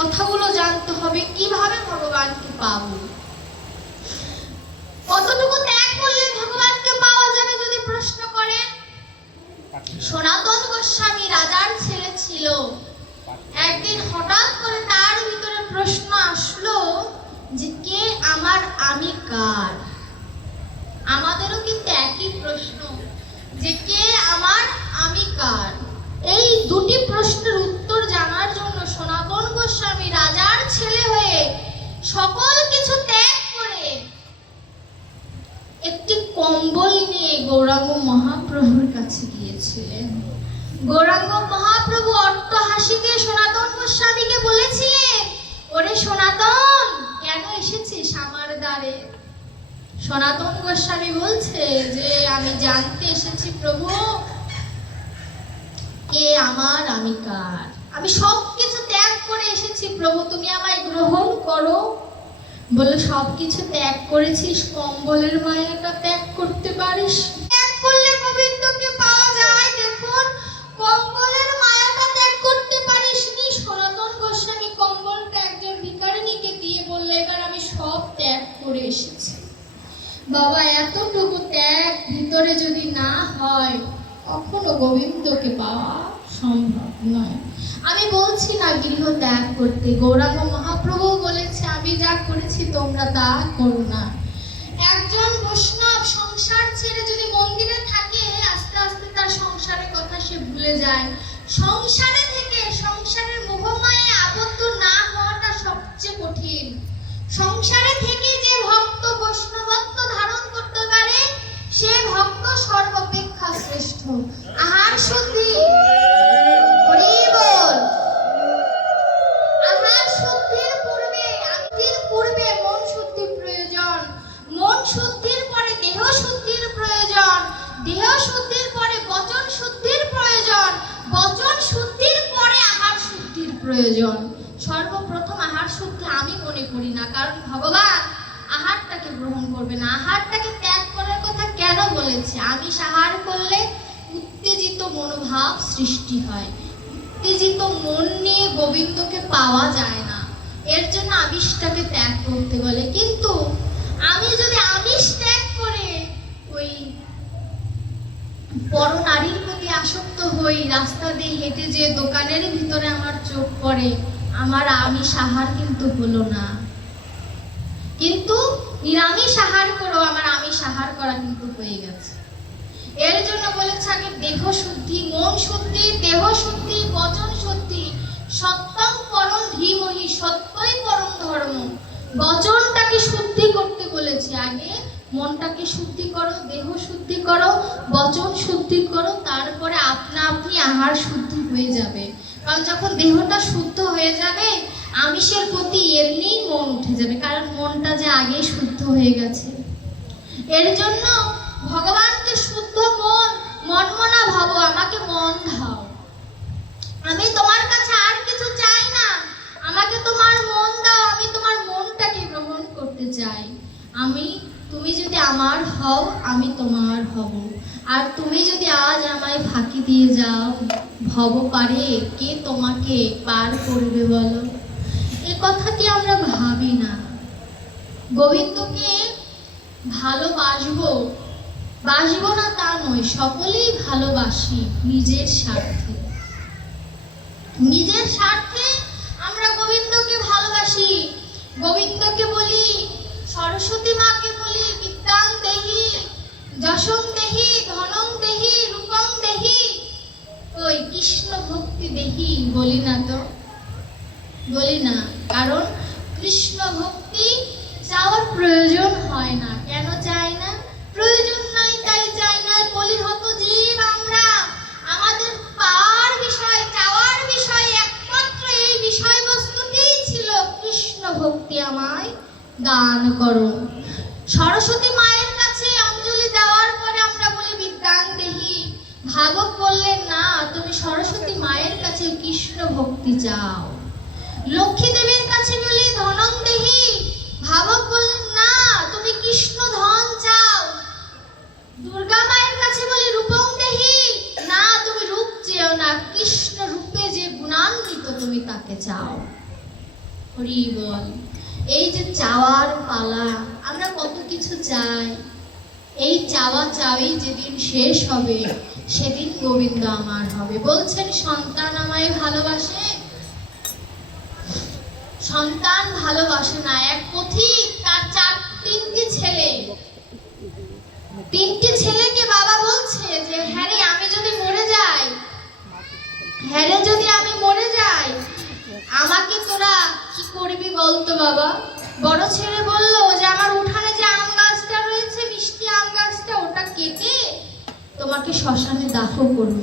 কথাগুলো জানতে হবে, কীভাবে ভগবানকে পাবো? কতটুকু ত্যাগ করলে ভগবানকে পাওয়া যাবে যদি প্রশ্ন করেন? সনাতন গোস্বামী রাজার ছেলে ছিল। একদিন হঠাৎ করে তার ভিতরে প্রশ্ন আসলো যে, কে আমার আমি কার আমাদেরও কিন্তু একই প্রশ্ন, যে, কে আমার আমি কার এই দুটি প্রশ্নের উত্তর জানার জন্য সনাতন গোস্বামী রাজার ছেলে হয়ে সকল কিছু ত্যাগ করে একটি কম্বল নিয়ে গৌরাঙ্গ মহাপ্রভুর কাছে গিয়েছিলেন। গৌরাঙ্গ মহাপ্রভু অট্ট হাসিতে সনাতন গোস্বামীকে বলেছিলেন, ওরে সনাতন, কেন এসেছিস আমার দ্বারে? সনাতন গোস্বামী বলছে যে, আমি জানতে এসেছি প্রভু, কে আমার আমি কার আমি সব কিছু ত্যাগ করে এসেছি প্রভু, তুমি আমায় গ্রহণ করো। বলে সব কিছু ত্যাগ করেছিস, কম্বলের মায়াটা ত্যাগ এসেছি। বাবা, এতটুকু ত্যাগ ভিতরে যদি না হয়, কখনো গোবিন্দকে পাওয়া সম্ভব নয়। আমি বলছি না গৃহ ত্যাগ করতে। গৌরাঙ্গ মহাপ্রভু বলেছে, আমি যা করেছি তোমরা তা করো না। একজন বৈষ্ণব সংসার ছেড়ে যদি মন্দিরে থাকে, আস্তে আস্তে তার সংসারের কথা সে ভুলে যায়। সংসারে থেকে সংসারের মোহমায়ে আহার শুদ্ধি আহার শুদ্ধির পূর্বে, আত্মীর পূর্বে মন শুদ্ধি প্রয়োজন। মন শুদ্ধির পরে দেহ শুদ্ধির প্রয়োজন। দেহ শুদ্ধির পরে বচন শুদ্ধির প্রয়োজন। বচন শুদ্ধির পরে আহার শুদ্ধির প্রয়োজন। সর্বপ্রথম আহার শুদ্ধি আমি মনে করি না, কারণ ভগবান আহারটাকে গ্রহণ করবে না। আহারটাকে ত্যাগ করার কথা কেন বলেছে? আমি আহার করলে উত্তেজিত মনোভাব সৃষ্টি হয়। উত্তেজিত মন নিয়ে গোবিন্দকে পাওয়া যায় না। এর জন্য আমিষটাকে ত্যাগ করতে বলে। কিন্তু আমি যদি আমিষ ত্যাগ করে ওই বড় নারীর প্রতি আসক্ত হই, রাস্তা দিয়ে হেঁটে যে দোকানের ভিতরে আমার চোখ পড়ে, আমার আমিষ আহার কিন্তু হলো না। কিন্তু নিরামিষ আহার করেও আমার আমিষ আহার করা কিন্তু হয়ে গেছে। এর জন্য বলেছে আগে দেহ শুদ্ধি, মন শুদ্ধি, দেহ শুদ্ধি, বচন শুদ্ধি সত্যম পরম ধীমহি, সত্যই পরম ধর্ম। বচনটাকে শুদ্ধি করতে বলেছে আগে, মনটাকে শুদ্ধি করো, দেহ শুদ্ধি করো, বচন শুদ্ধি করো, তারপরে আপনা আপনি আহার শুদ্ধি হয়ে যাবে। কারণ যখন দেহটা শুদ্ধ হয়ে যাবে, আমিষের প্রতি এমনিই মন উঠে যাবে, কারণ মনটা যে আগে শুদ্ধ হয়ে গেছে। এর জন্য ভগবানকে শুদ্ধ মন, মনমনা ভাবো, আমাকে মন দাও আমি তোমার কাছে আর কিছু চাই না। আমাকে তোমার মন দাও, আমি তোমার মনটাকে গ্রহণ করতে চাই। আমি, তুমি যদি আমার হও, আমি তোমার হব। আর তুমি যদি আজ আমায় ফাঁকি দিয়ে যাও, ভব পারে, কে তোমাকে পার করবে বলো? এ কথাটি আমরা ভাবি না? গোবিন্দকে ভালোবাসবো বাসবো না তা নয়, সকলেই ভালোবাসি নিজের স্বার্থে। নিজের স্বার্থে আমরা গোবিন্দকে ভালোবাসি। গোবিন্দকে বলি, সরস্বতী মাকে বলি, বিদ্যাং দেহি, যশং দেহি, ধনং দেহি, রূপং দেহি ওই কৃষ্ণ ভক্তি দেহি বলি না তো? বলি না, কারণ কৃষ্ণ ভক্তি চাওয়ার প্রয়োজন হয় না। কেন চাই দান করো। সরস্বতী মায়ের কাছে অঞ্জলি দেওয়ার পরে আমরা বলি বিদ্যাং দেহি ভাগব বললেন না, তুমি সরস্বতী মায়ের কাছে কৃষ্ণ ভক্তি চাও। লক্ষ্মী দেবীর কাছে বলি, ধনং দেহি ভাবক বললেন না, তুমি কৃষ্ণ ধন চাও। দুর্গা মায়ের কাছে বলি, রূপং দেহি, না, তুমি রূপ চেও না, কৃষ্ণ রূপে যে গুণান্বিত তুমি তাকে চাও। হরি বল। এই যে চাওয়ার পালা, আমরা কত কিছু চাই। এই চাওয়া চাওয়াই যেদিন শেষ হবে, সেদিন গোবিন্দ আমার হবে। বলছেন, সন্তান আমায় ভালোবাসে? সন্তান ভালোবাসে না, এক পথিক, তার চার, তিনটি ছেলে। তিনটি ছেলেকে বাবা বলছে যে হ্যাঁ রে, আমি যদি মরে যাই হ্যাঁ রে, যদি আমি মরে যাই, আমাকে তোরা বলতো বাবা। বড় ছেলে বলল যে আমার উঠানে যে আম গাছটা রয়েছে, মিষ্টি আম গাছটা, ওটা কেটে তোমাকে শ্মশানে দাহ করব।